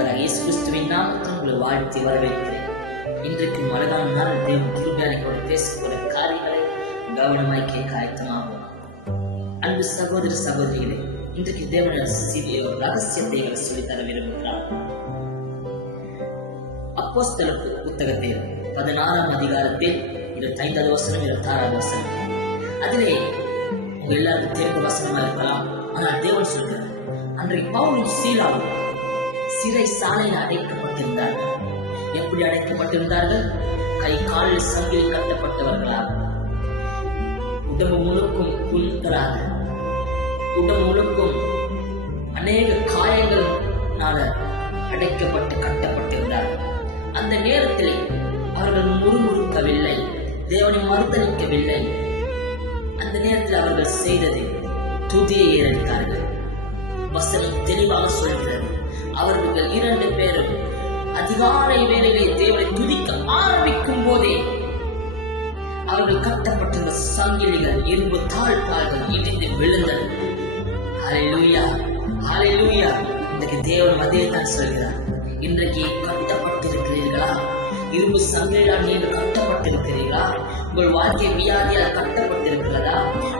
ஆண்டவராக இயேசு கிறிஸ்துவின் நாமத்தில் உங்களை வாழ்த்தி வரவேற்கிறேன். இன்றைக்கு அழகான நாள் தேவன் கிருபையோடு பேசக்கூடிய காரியங்களை கவனமாய் கேட்க ஆயத்தமாகும். அன்பு சகோதர சகோதரிகளே, இன்றைக்கு தேவன் ரகசியத்தை சொல்லித்தர விரும்புகிறார். அப்போஸ்தலர் புத்தகத்தில் 16ஆம் அதிகாரத்தில் 25வது வசனம் 26வது வசனம், அதிலே உங்க எல்லாருக்கும் தெரிந்த வசனமா இருக்கலாம். ஆனால் தேவன் சொல்கிறார், அன்றைக்கு பவுலும் சீலாவும் சிறை சாலையில் அடைக்கப்பட்டிருந்தார்கள். எப்படி அடைக்கப்பட்டிருந்தார்கள்? கை காலில் சங்கிலி கட்டப்பட்டவர்களாக, உடம்பு முழுக்கும் புண்களாக, உடம்பு முழுக்கும் அநேக காயங்களால அடைக்கப்பட்டு கட்டப்பட்டிருந்தார்கள். அந்த நேரத்தில் அவர்கள் முறுமுறுக்கவில்லை, தேவனை மறுதளிக்கவில்லை. அந்த நேரத்தில் அவர்கள் செய்தது துதியை ஏறெடுத்தார்கள். வசனம் தெளிவாக சொல்கிறது, அவர்கள் 2 பேரும் அதிகாலை வேளையிலே தேவனை துதிக்க ஆரம்பிக்கும் போதே அவர்கள் கட்டப்பட்டிருந்த சங்கிலிகள், இரும்பு தாழ்பால்கள் இடிந்து விழுந்தது. ஹல்லேலூயா, ஹல்லேலூயா. இன்றைக்கு தேவன் அதே தான் சொல்கிறார். இன்றைக்கு கட்டப்பட்டிருக்கிறீர்களா? இரும்பு சங்கிலியால் நீங்கள் கட்டப்பட்டிருக்கிறீர்களா? உங்கள் வாழ்க்கை வியாதியால் கட்டப்பட்டிருக்கிறதா?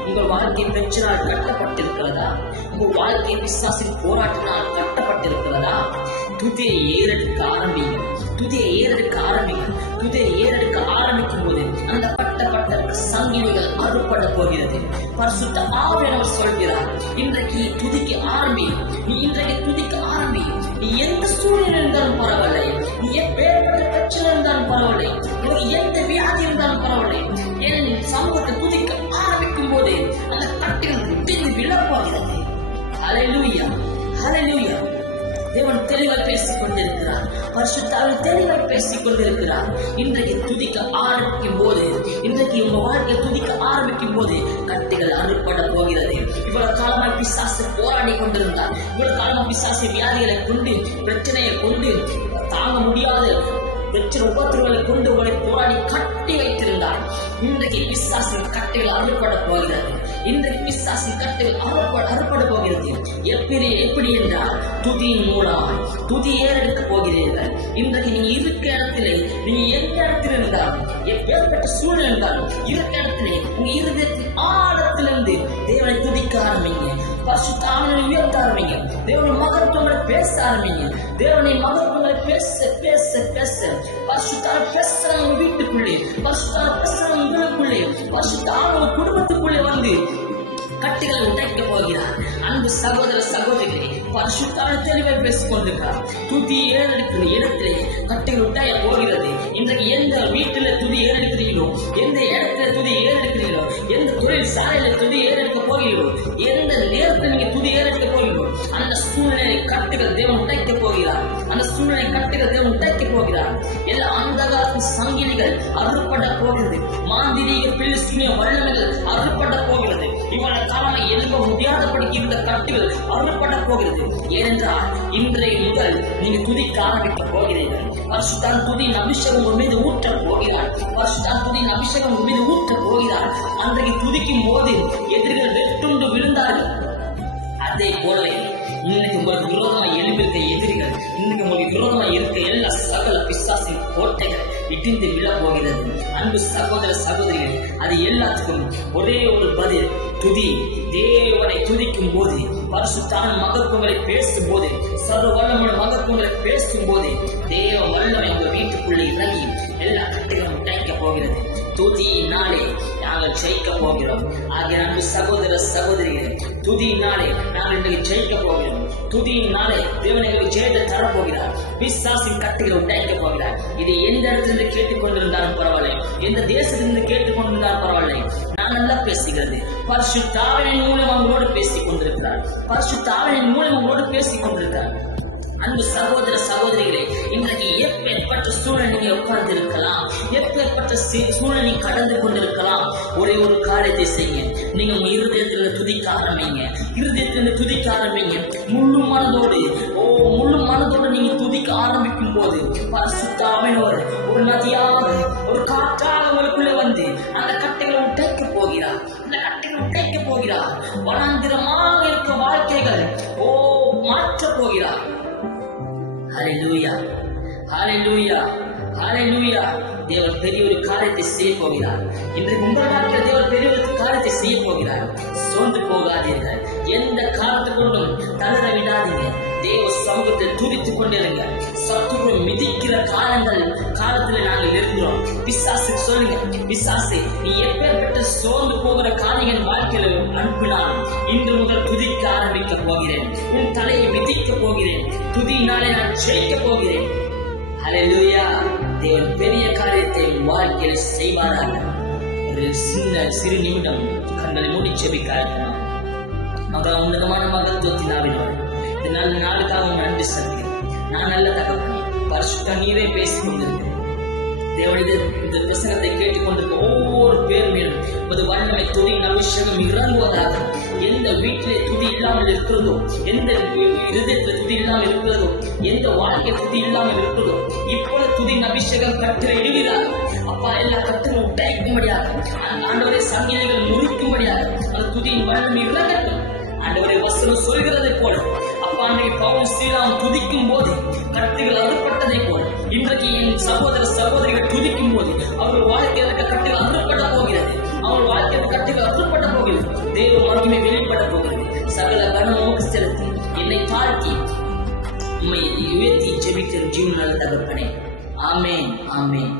உங்கள் வாழ்க்கை பிரச்சனையால் கட்டப்பட்டிருக்கிறதா? உங்கள் வாழ்க்கை பிசாசின் போராட்டினால் கட்டப்பட்டிருக்கிறதா? துதியை ஏறெடுக்க ஆரம்பிங்க, துதியை ஏறெடுக்க ஆரம்பிங்க. துதியை ஏறெடுக்க ஆரம்பிக்கும் போது அந்த கட்டப்பட்ட சங்கிலிகள் அறுபட போகிறது. பரிசுத்த ஆவியானவர் சொல்கிறார், இன்றைக்கு துதிக்க ஆரம்பி. நீ இன்றைக்கு துதிக்க ஆரம்பி. நீ எந்த சூழ்நிலை இருந்தாலும் பரவாயில்லை, நீ எப்பேற்பட்ட பிரச்சனை இருந்தாலும் பரவாயில்லை, உனக்கு எந்த வியாதி இருந்தாலும் பரவாயில்லை, என் சமூகத்தை துதிக்க ஆரம்பிக்கும் போது அந்த கட்டில் இடிந்து விழப்போகிறது. ஹல்லேலூயா, ஹல்லேலூயா. தேவன் தெளிவாய் பேசிக் கொண்டிருக்கிறார். பரிசுத்தாவின் தெளிவாய் பேசிக் கொண்டிருக்கிறார். இன்றைக்கு துதிக்க ஆரம்பிக்கும் போது, இன்றைக்கு உங்க வாழ்க்கை துதிக்க ஆரம்பிக்கும் போது கட்டிகள் அறுபட போகிறது. இவ்வளவு காலமாய் பிசாசு போராடி கொண்டிருந்தார். இவ்வளவு காலமாய் பிசாசு வியாதிகளை கொண்டு, பிரச்சனையை கொண்டு, தாங்க முடியாத பிரச்சனை உபத்திரங்களை கொண்டு உங்களை போராடி கட்டி வைத்திருந்தார். இன்றைக்கு பிசாசின் கட்டைகள் அறுபட போகிறது. இன்றைக்கு பிசாசின் கட்டைகள் அறுபட போகிறது. எப்படி என்றால் துதியின் மூலமாய் துதி ஏறெடுக்க போகிறீர்கள். இன்றைக்கு நீங்க இருக்க இடத்திலே, நீங்க எந்த இடத்தில் இருந்தாலும், எப்பேற்பட்ட சூழல் இருந்தாலும், இருக்க இடத்திலே உங்க இருதயத்தின் ஆழத்திலிருந்து தேவனை துதிக்க ஆரம்பிங்க. பரிசுத்த ஆவியை உயர்த்த ஆரம்பிங்க. தேவனை மகத்துவங்களை பேச ஆரம்பிங்க. தேவனை மகத்துவங்களை பேச பேச பேச பரிசுத்த பேசுறாங்க உங்க வீட்டுக்குள்ளே, பரிசுத்த பேசுறாங்க உங்களுக்குள்ளே, பரிசுத்த ஆவிய குடும்பத்துக்குள்ளே வந்து கட்டிகளை உடைக்க போகிறார். அன்பு சகோதர சகோதரிகளே, பரிசுத்தான தெளிவை பேசிக் கொண்டிருக்கிறார். துதி ஏறெடுக்கிற இடத்திலே கட்டிகள் உடைய போகிறது. இன்றைக்கு எந்த வீட்டில துதி ஏறெடுக்கிறீங்களோ, எந்த இடத்துல துதி ஏறெடுக்கிறீங்களோ, எந்த தொழில் சாலையில துதி ஏறெடுக்க போகிறீங்களோ, எந்த நேரத்தில் நீங்க துதி ஏறெடுக்க போகிறீங்களோ, அந்த சூழ்நிலை கட்டுகள் தேவன் உடைக்க போகிறார். அந்த சூழ்நிலை கட்டுகள் தேவன் உடைக்க போகிறார். எல்லா அந்த காலத்தின் சங்கிலிகள் அறுபட போகிறது. மாந்திரீக பிலிஸ்தீனிய வல்லமைகள் அறுபட போகிறது. இவ்வளவு காலமாக எழுத முடியாதபடிக்கு இருந்த கட்டுகள் அறுபட போகிறது. ஏனென்றால் இன்றைய முதல் நீங்க துதிக்க ஆரம்பிக்க போகிறீர்கள். பரிசுத்த துதியின் அபிஷேகம் உங்கள் மீது ஊற்ற போகிறார். பரிசுத்த துதியின் அபிஷேகம் உங்கள் மீது ஊற்ற போகிறார். அன்றைக்கு துதிக்கும் போது எதிரிகள் வெட்டுண்டு விழுந்தார்கள். அதே போலவே இன்னைக்கு உங்களுக்கு விரோதமாக எழுப்பியிருக்க எதிரிகள், இன்னைக்கு உங்களுக்கு விரோதமாக இருக்க எல்லா சகல பிசாசின் கோட்டைகள் இடிந்து விழ போகிறது. அன்பு சகோதர சகோதரிகள், அது எல்லாத்துக்கும் ஒரே ஒரு பதில், துதி. தேவனை துதிக்கும் போது, பரிசுத்தான மகத்துவங்களை பேசும் போது, சர்வ வல்லமுள்ள மகத்துவங்களை பேசும் போது தேவ வல்லமை உங்கள் வீட்டுக்குள்ளே இறங்கி எல்லா கட்டைகளும் உடைக்க போகிறது. துதியினாலே நாங்கள் ஜெயிக்க போகிறோம். ஆகிய அன்பு சகோதர சகோதரிகள், துதியினாலே நாங்கள் இன்றைக்கு ஜெயிக்க போகிறோம். துதியினாலே தேவன் எங்களுக்கு ஜெயத்தை தரப்போகிறார். பிசாசின் கட்டைகளை உடைக்க போகிறார். இதை எந்த இடத்திலிருந்து கேட்டுக்கொண்டிருந்தாலும் பரவாயில்லை, எந்த தேசத்திலிருந்து கேட்டுக்கொண்டிருந்தாலும் பரவாயில்லை, நான் நல்லா பேசுகிறது. பரிசுத்த ஆவியின் மூலம் அவங்களோடு பேசிக் கொண்டிருக்கிறார். பரிசுத்த ஆவியின் மூலம் அவங்களோடு பேசிக் கொண்டிருக்கிறார். அன்பு சகோதர சகோதரிகளே, இன்றைக்கு எப்பேற்பட்ட சூழல் நீங்க உட்கார்ந்து இருக்கலாம், எப்பேற்பட்ட சூழலை கடந்து கொண்டிருக்கலாம். ஒரே ஒரு காரியத்தை செய்ய, நீங்க உங்க இருதயத்திலிருந்து துதிக்க ஆரம்பிங்க. இருதயத்திலிருந்து துதிக்க ஆரம்பிங்க. முழு மனதோடு நீங்க துதிக்க ஆரம்பிக்கும் போது பரிசுத்த ஆவியானவர் ஒரு நதியாக, ஒரு காற்றாக உங்களுக்குள்ளே வந்து அந்த கட்டைகளை உடைக்க போகிறார். அந்த கட்டைகளை உடைக்க போகிறார். வனாந்திரமாக இருக்க வாழ்க்கைகள் மாற்ற போகிறார். ஹalleluya ஹalleluya ஹalleluya. தேவன் பெரிய ஒரு காரியத்தை செய்ய போகிறார். இன்றைக்கு உங்கள் வாழ்க்கையில் தேவன் பெரிய ஒரு காரியத்தை செய்ய போகிறார். சோர்ந்து போகாதீர்கள். எந்த காரணத்தை கொண்டும் தளர விடாதீங்க. தேவ சமூகத்தில் துதித்துக் கொண்டிருங்க. சத்துரு மிதிக்கிற காலத்துல நாங்கள் இருக்கிறோம். பிசாசு சொல்லுங்க, பிசாசு நீ எப்பேற்பட்ட சோர்ந்து போகிற காரியங்கள் வாழ்க்கையில் அனுப்பினால் இன்று முதல் துதிக்க ஆரம்பிக்க போகிறேன். உன் தலையை மிதிக்க போகிறேன். துதியினாலே நான் ஜெயிக்க போகிறேன். ஹalleluya. தேவன் பெரிய காரியத்தை வாழ்க்கையில் செய்வாராக. ஒரு சிறு நிமிடம் கண்களை மூடி ஜெபிக்காதீர்கள். மகா உன்னதமான மகள் ஜோதினாவினோடு இந்த நல்ல நாளுக்காக நன்றி செலுத்துகிறேன். நான் நல்ல தகப்பனே, பரிசுத்த நீரை பேசிக் கொண்டிருக்கிறேன். தேவனுடைய இந்த பிரசங்கத்தை கேட்டுக்கொண்டிருக்க ஒவ்வொரு பேர் மேலும் ஒரு வல்லமை துதியின் அபிஷேகம் இறங்குவதாக. எந்த வீட்டிலே துதி இல்லாமல் இருக்கிறதோ, எந்த இருதயத்தில் துதி இல்லாமல் இருக்கிறதோ, எந்த வாழ்க்கை துதி இல்லாமல் இருக்கிறதோ, இப்பொழுது துதியின் அபிஷேகம் கட்டளை இடுகிறார். அப்பா, எல்லா கட்டளும் உடைக்கும்படியாக, ஆண்டவரை சங்கிலிகள் முறிக்கும்படியாக அந்த துதியின் வல்லமை இறங்கட்டும். ஆண்டவரை வசனம் சொல்கிறதை போல அப்பா, அன்றைக்கு பவுல் சீலாம் துதிக்கும் போது கட்டுகள் அறுப்பட்டதை போல இன்றைக்கு என் சகோதர சகோதரிகள் துதிக்கும் போது அவர்கள் வாழ்க்கையில் இருக்க கட்டுகள் அறுப்பட போகிறது. அவர்கள் வாழ்க்கையில் கட்டுகள் அறுப்பட போகிறது. தேவ மகிமை வெளிப்பட போகிறது. சகல கனமோக்கு செலுத்தி என்னை தாழ்த்தி உண்மை உயர்த்தி ஜெபிக்கிற ஜீவனால தகப்பனே. ஆமேன், ஆமேன்.